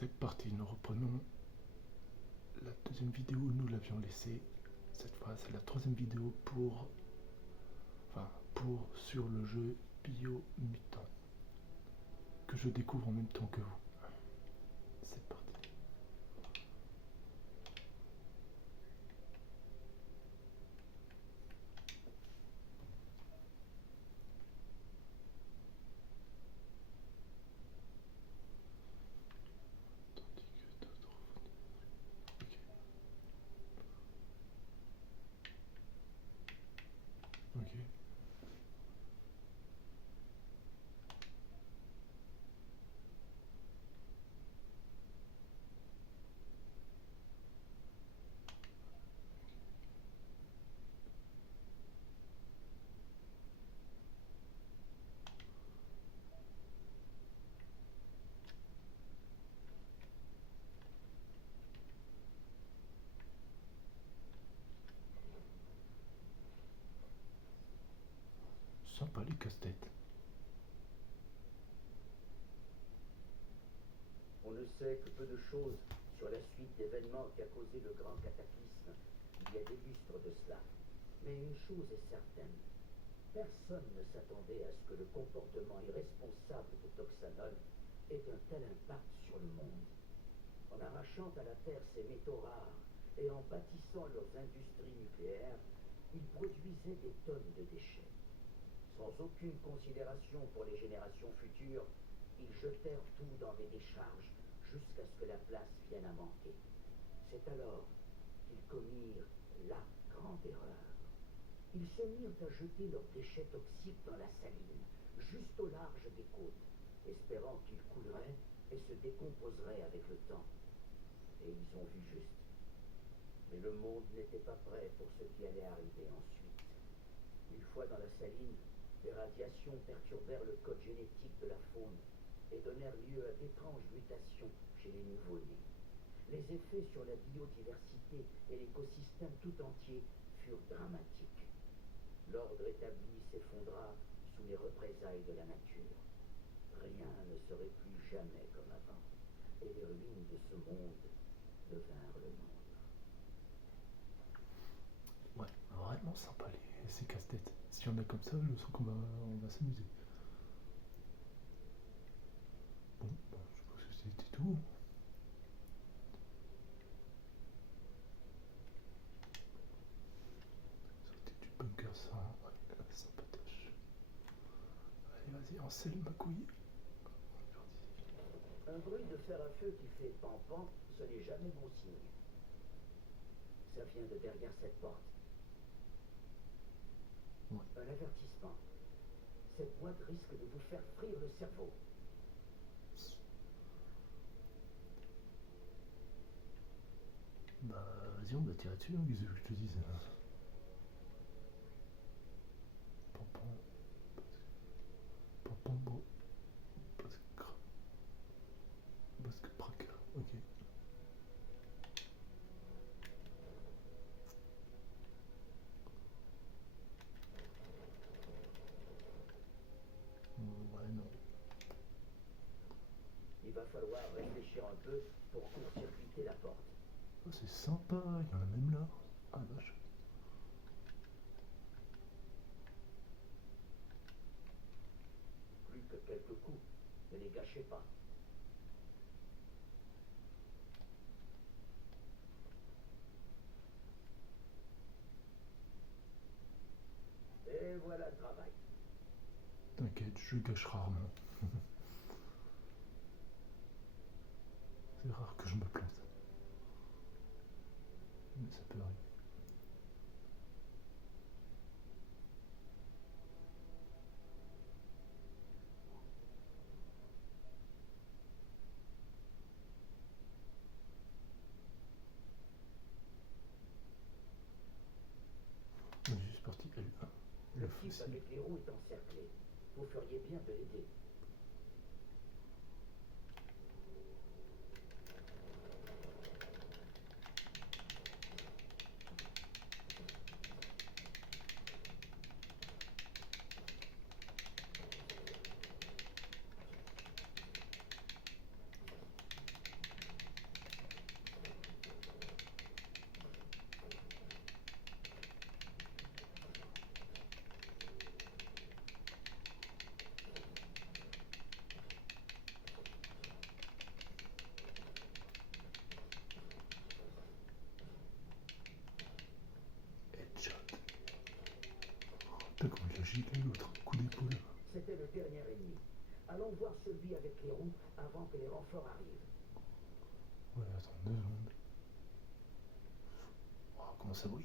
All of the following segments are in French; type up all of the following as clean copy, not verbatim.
C'est parti, nous reprenons la deuxième vidéo où nous l'avions laissée. Cette fois, c'est la troisième vidéo sur le jeu Biomutant que je découvre en même temps que vous. C'est parti. Ok. Sympa les casse-têtes. On ne sait que peu de choses sur la suite d'événements qui a causé le grand cataclysme il y a des lustres de cela. Mais une chose est certaine. Personne ne s'attendait à ce que le comportement irresponsable de Toxanol ait un tel impact sur le monde. En arrachant à la Terre ces métaux rares et en bâtissant leurs industries nucléaires, ils produisaient des tonnes de déchets. Sans aucune considération pour les générations futures, ils jetèrent tout dans des décharges jusqu'à ce que la place vienne à manquer. C'est alors qu'ils commirent la grande erreur. Ils se mirent à jeter leurs déchets toxiques dans la saline, juste au large des côtes, espérant qu'ils couleraient et se décomposeraient avec le temps. Et ils ont vu juste. Mais le monde n'était pas prêt pour ce qui allait arriver ensuite. Une fois dans la saline, les radiations perturbèrent le code génétique de la faune et donnèrent lieu à d'étranges mutations chez les nouveau-nés. Les effets sur la biodiversité et l'écosystème tout entier furent dramatiques. L'ordre établi s'effondra sous les représailles de la nature. Rien ne serait plus jamais comme avant, et les ruines de ce monde devinrent le nôtre. Ouais, vraiment sympa ces casse-têtes. Si y en a comme ça, je sens qu'on va s'amuser. Bon, bah, je pense que c'était tout. Sortez du bunker sans patoche. Allez, vas-y, enseigne ma couille. Un bruit de fer à feu qui fait pan-pan, ce n'est jamais bon signe. Ça vient de derrière cette porte. Ouais. Un avertissement. Cette boîte risque de vous faire frire le cerveau. Bah, vas-y, on va tirer dessus, hein, qu'est-ce que je te dise. Pampan. Pampambo. Basque Prac. Ok. Ouais, non. Il va falloir réfléchir un peu pour court-circuiter la porte. Oh, c'est sympa, il y en a même là. Ah, vache. Plus que quelques coups. Ne les gâchez pas. Et voilà le travail. T'inquiète, je gâche rarement. C'est rare que je me plante. Mais ça peut arriver. On est juste parti L1. Le type avec les roues est encerclé. Vous feriez bien de l'aider. le dernier ennemi. Allons voir celui avec les roues avant que les renforts arrivent. Ouais, attends 2 secondes. Oh, comment ça brille?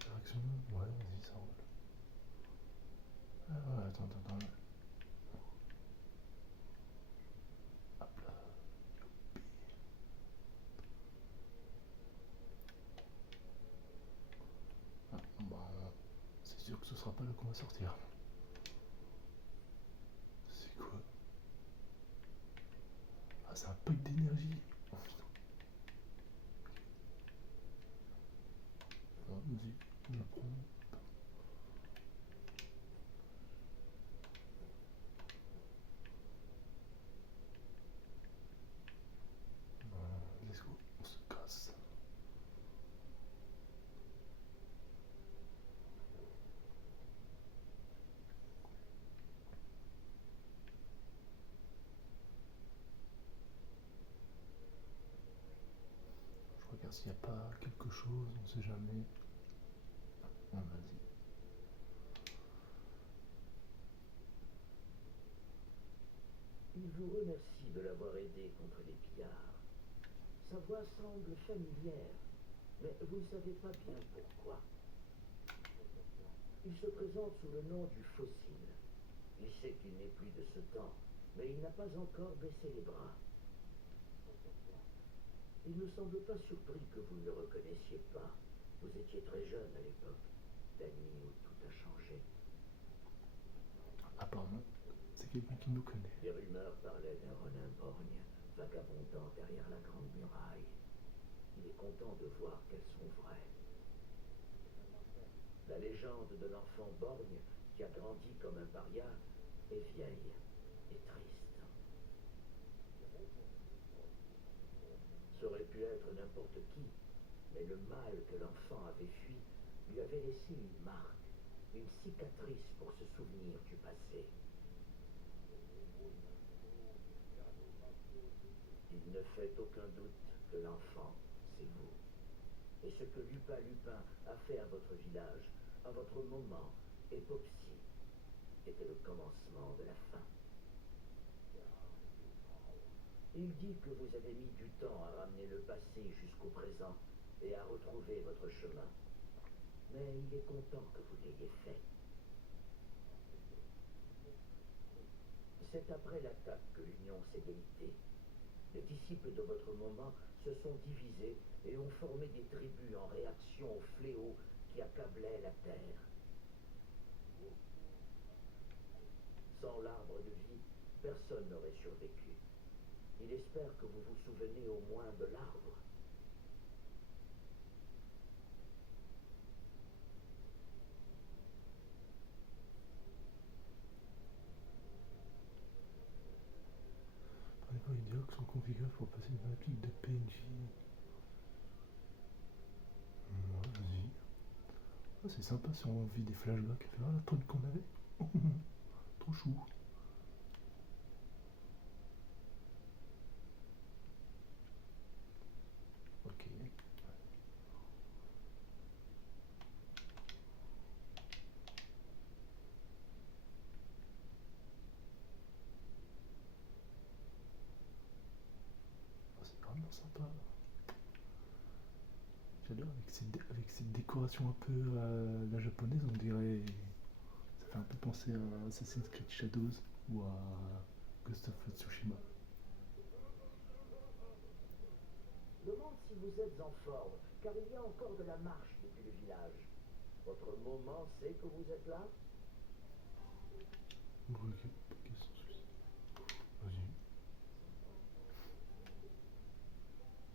Direction. Ouais, vas-y, ça roule. Ah ouais, attends. Hop là. Ah, bah, c'est sûr que ce sera pas là qu'on va sortir. C'est quoi? Ah, c'est un pack d'énergie. Oh putain. Ah, vas-y, je le prends. Let's go, on se casse. Je regarde s'il n'y a pas quelque chose, on sait jamais. Ah, vas-y. Il vous remercie de l'avoir aidé contre les pillards. Sa voix semble familière, mais vous ne savez pas bien pourquoi. Il se présente sous le nom du Fossile. Il sait qu'il n'est plus de ce temps, mais il n'a pas encore baissé les bras. Il ne semble pas surpris que vous ne le reconnaissiez pas. Vous étiez très jeune à l'époque, la nuit où tout a changé. Apparemment, c'est quelqu'un qui nous connaît. Les rumeurs parlaient d'un Ronin borgne, vagabondant derrière la grande muraille. Il est content de voir qu'elles sont vraies. La légende de l'enfant borgne qui a grandi comme un paria est vieille et triste. Ça aurait pu être n'importe qui, mais le mal que l'enfant avait fui lui avait laissé une marque, une cicatrice pour se souvenir du passé. Il ne fait aucun doute que l'enfant, c'est vous. Et ce que Lupa Lupin a fait à votre village, à votre moment, Epopsy, était le commencement de la fin. Il dit que vous avez mis du temps à ramener le passé jusqu'au présent et à retrouver votre chemin. Mais il est content que vous l'ayez fait. C'est après l'attaque que l'Union s'est délitée. Les disciples de votre moment se sont divisés et ont formé des tribus en réaction au fléau qui accablait la terre. Sans l'arbre de vie, personne n'aurait survécu. Il espère que vous vous souvenez au moins de l'arbre. Prenez pas les dialogues sont configurés pour passer une réplique de PNJ. Ouais, vas-y. Ah, c'est sympa si on vit des flashbacks. Ah, la tonne qu'on avait. Trop chou. Ok. Ah, c'est vraiment sympa. J'adore avec cette décoration un peu la japonaise, on dirait. Ça fait un peu penser à Assassin's Creed Shadows ou à Ghost of Tsushima. Demande si vous êtes en forme, car il y a encore de la marche depuis le village. Votre moment sait que vous êtes là? Ok, ok, sans souci. Vas-y.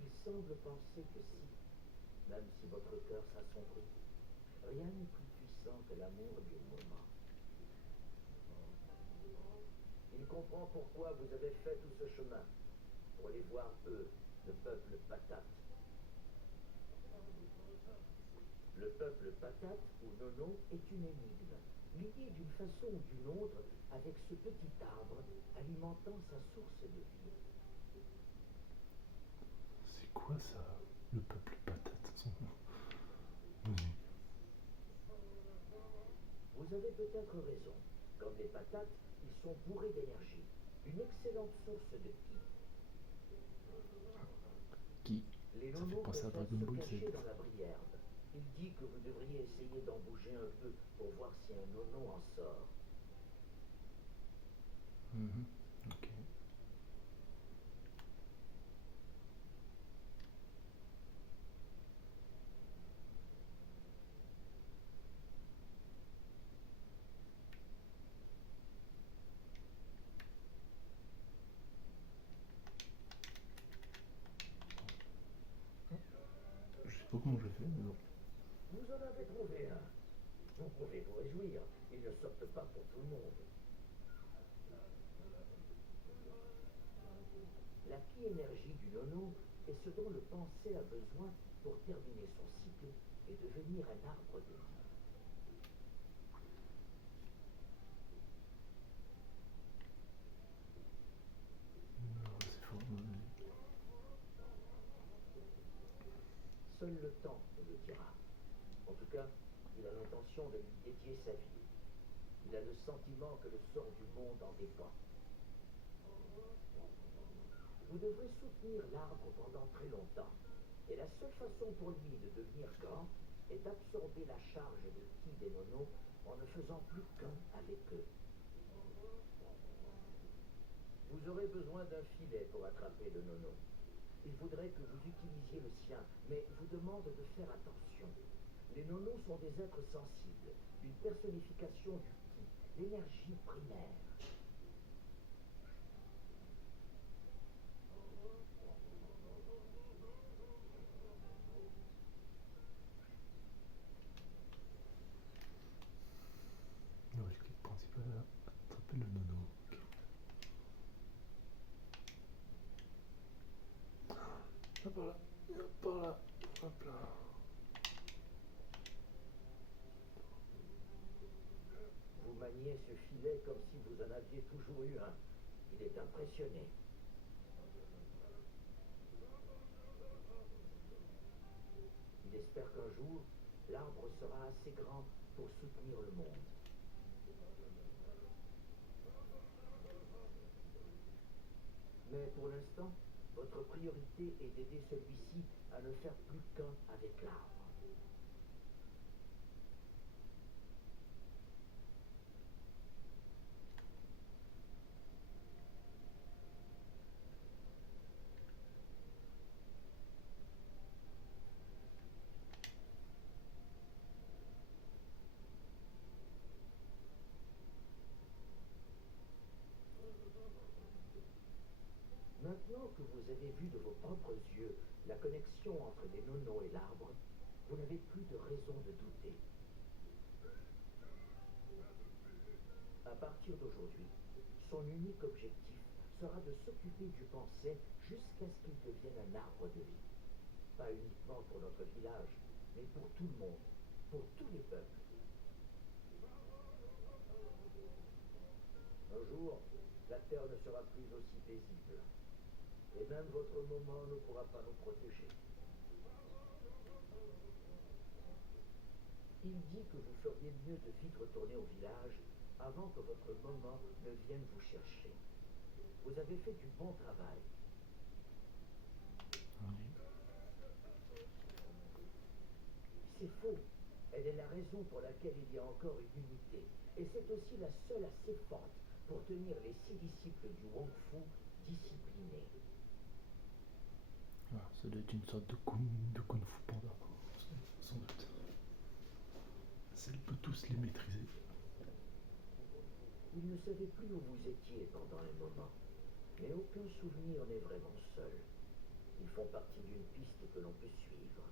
Il semble penser que si, même si votre cœur s'assombrit, rien n'est plus puissant que l'amour du moment. Il comprend pourquoi vous avez fait tout ce chemin, pour les voir eux, le peuple patate. Le peuple patate, ou nono, est une énigme, liée d'une façon ou d'une autre avec ce petit arbre alimentant sa source de vie. C'est quoi ça? Le peuple patate. Vas-y. Vous Vous avez peut-être raison. Comme les patates, ils sont bourrés d'énergie. Une excellente source de ki. Qui Les Ça fait nonos penser à préfèrent Dragon se Ball Z. cacher dans l'abri herbe. Il dit que vous devriez essayer d'en bouger un peu pour voir si un nono en sort. Mhm. Ok. Je sais pas comment je fais, mais bon. Vous en avez trouvé un. Vous pouvez vous réjouir. Ils ne sortent pas pour tout le monde. La ki-énergie du nono est ce dont le pensée a besoin pour terminer son cycle et devenir un arbre de vie. Non, c'est fort. Seul le temps nous le dira. En tout cas, il a l'intention de lui dédier sa vie. Il a le sentiment que le sort du monde en dépend. Vous devrez soutenir l'arbre pendant très longtemps. Et la seule façon pour lui de devenir grand est d'absorber la charge de ki des nonos en ne faisant plus qu'un avec eux. Vous aurez besoin d'un filet pour attraper le nono. Il voudrait que vous utilisiez le sien, mais vous demande de faire attention. Les nonos sont des êtres sensibles, une personnification du ki, l'énergie primaire. L'objectif principal, attraper le nono. Ok. Hop là. Hop là. Hop là. Vous maniez ce filet comme si vous en aviez toujours eu un. Il est impressionné. Il espère qu'un jour, l'arbre sera assez grand pour soutenir le monde. Mais pour l'instant, votre priorité est d'aider celui-ci à ne faire plus qu'un avec l'arbre. Maintenant que vous avez vu de vos propres yeux la connexion entre les nonos et l'arbre, vous n'avez plus de raison de douter. À partir d'aujourd'hui, son unique objectif sera de s'occuper du pensée jusqu'à ce qu'il devienne un arbre de vie. Pas uniquement pour notre village, mais pour tout le monde, pour tous les peuples. Un jour, la terre ne sera plus aussi paisible. Et même votre moment ne pourra pas nous protéger. Il dit que vous feriez mieux de vite retourner au village avant que votre moment ne vienne vous chercher. Vous avez fait du bon travail. C'est faux. Elle est la raison pour laquelle il y a encore une unité. Et c'est aussi la seule assez forte pour tenir les 6 disciples du Wong Fu disciplinés. Ah, ça doit être une sorte de kung fu panda, sans doute. Elle peut tous les maîtriser. Il ne savait plus où vous étiez pendant un moment. Mais aucun souvenir n'est vraiment seul. Ils font partie d'une piste que l'on peut suivre.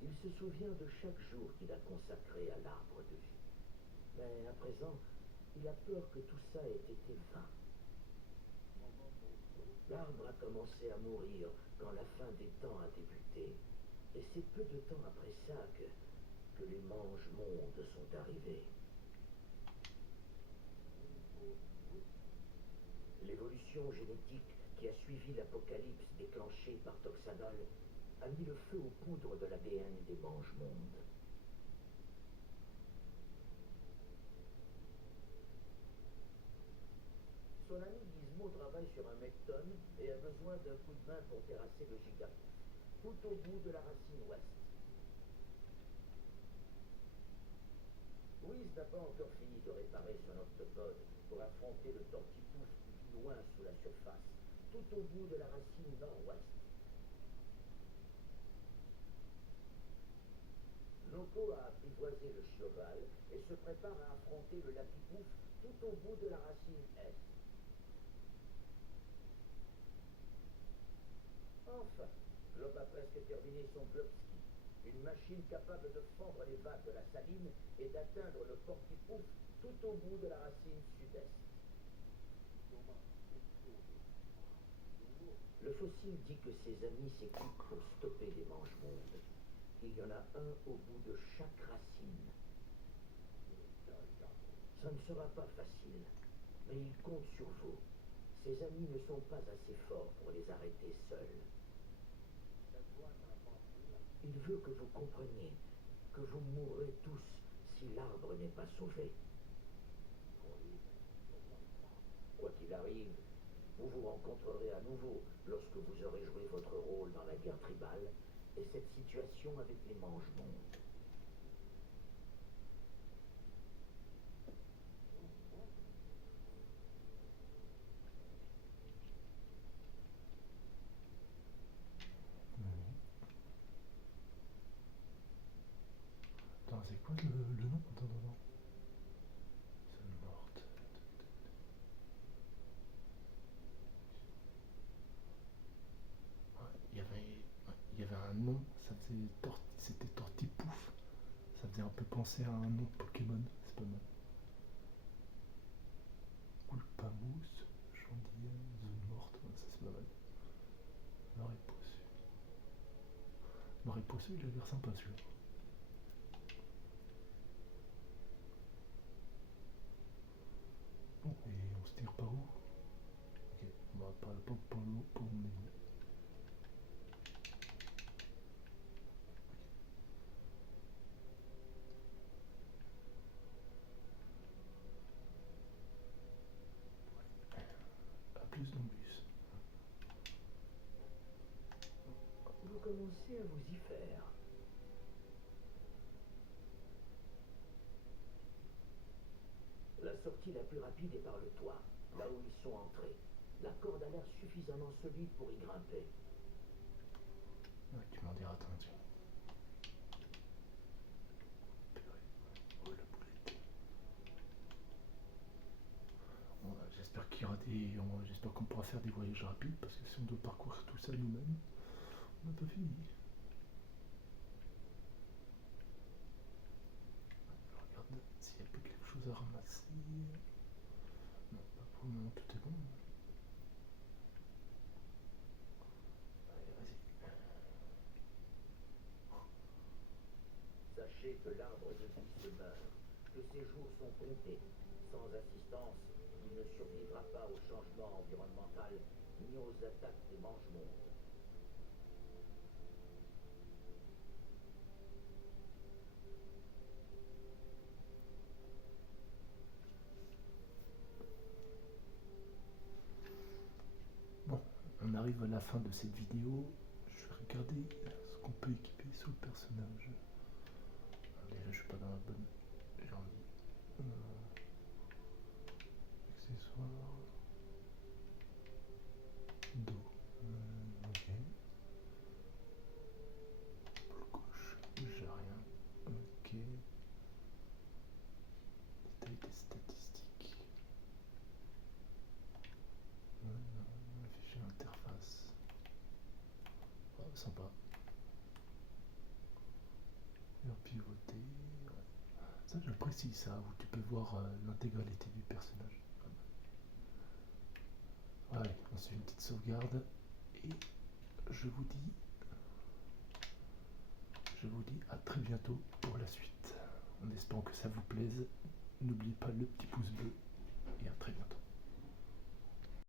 Il se souvient de chaque jour qu'il a consacré à l'arbre de vie. Mais à présent, il a peur que tout ça ait été vain. L'arbre a commencé à mourir quand la fin des temps a débuté. Et c'est peu de temps après ça que les mange-mondes sont arrivés. L'évolution génétique qui a suivi l'apocalypse déclenchée par Toxanol a mis le feu aux poudres de l'ADN des mange-mondes. travaille sur un Mecton et a besoin d'un coup de main pour terrasser le gigapouf, tout au bout de la racine ouest. Louise n'a pas encore fini de réparer son octopode pour affronter le tortipouf qui vit loin sous la surface, tout au bout de la racine nord-ouest. Noko a apprivoisé le cheval et se prépare à affronter le lapipouf tout au bout de la racine est. Enfin, l'homme a presque terminé son globski, une machine capable de fendre les vagues de la saline et d'atteindre le portipouf tout au bout de la racine sud-est. Le fossile dit que ses amis s'équipent pour stopper les mange-mondes. Il y en a un au bout de chaque racine. Ça ne sera pas facile, mais il compte sur vous. Ses amis ne sont pas assez forts pour les arrêter seuls. Il veut que vous compreniez que vous mourrez tous si l'arbre n'est pas sauvé. Quoi qu'il arrive, vous vous rencontrerez à nouveau lorsque vous aurez joué votre rôle dans la guerre tribale et cette situation avec les mange-mondes. Attends, c'est quoi le nom? Attends. C'est morte. Il y avait un nom, c'était Tortipouf. Ça faisait un peu penser à un nom de Pokémon, c'est pas mal. Ulpamous, Chandillon, Zone morte, ouais, ça c'est pas mal. Maréposseux, il a l'air sympa celui-là. Bon, et on se tire par où? Ok, on va pas l'eau pour mon niveau. À plus dans le bus. Vous commencez à vous y faire. La sortie la plus rapide est par le toit, là où ils sont entrés. La corde a l'air suffisamment solide pour y grimper. Ouais, tu m'en diras, tiens. Purée. Oh la boulette. Bon, j'espère qu'il y aura j'espère qu'on pourra faire des voyages rapides, parce que si on doit parcourir tout ça nous-mêmes, on n'a pas fini. Je regarde s'il n'y a pas quelque chose à ramasser. Non, pas pour le moment, tout est bon. Allez, vas-y. Sachez que l'arbre de vie se meurt, que ses jours sont comptés. Sans assistance, il ne survivra pas au changement environnemental ni aux attaques des mange-mondes. Bon, on arrive à la fin de cette vidéo. Je vais regarder ce qu'on peut équiper sur le personnage. Déjà, je suis pas dans la bonne. J'ai envie. Accessoires. Dos. Ok. Pour gauche, j'ai rien. Ok. Détail des statistiques. Afficher l'interface. Oh, sympa. Faire pivoter. Ouais. Ça, j'apprécie ça, où tu peux voir l'intégralité du personnage. Allez, on se fait une petite sauvegarde. Et je vous dis à très bientôt pour la suite. En espérant que ça vous plaise. N'oubliez pas le petit pouce bleu. Et à très bientôt.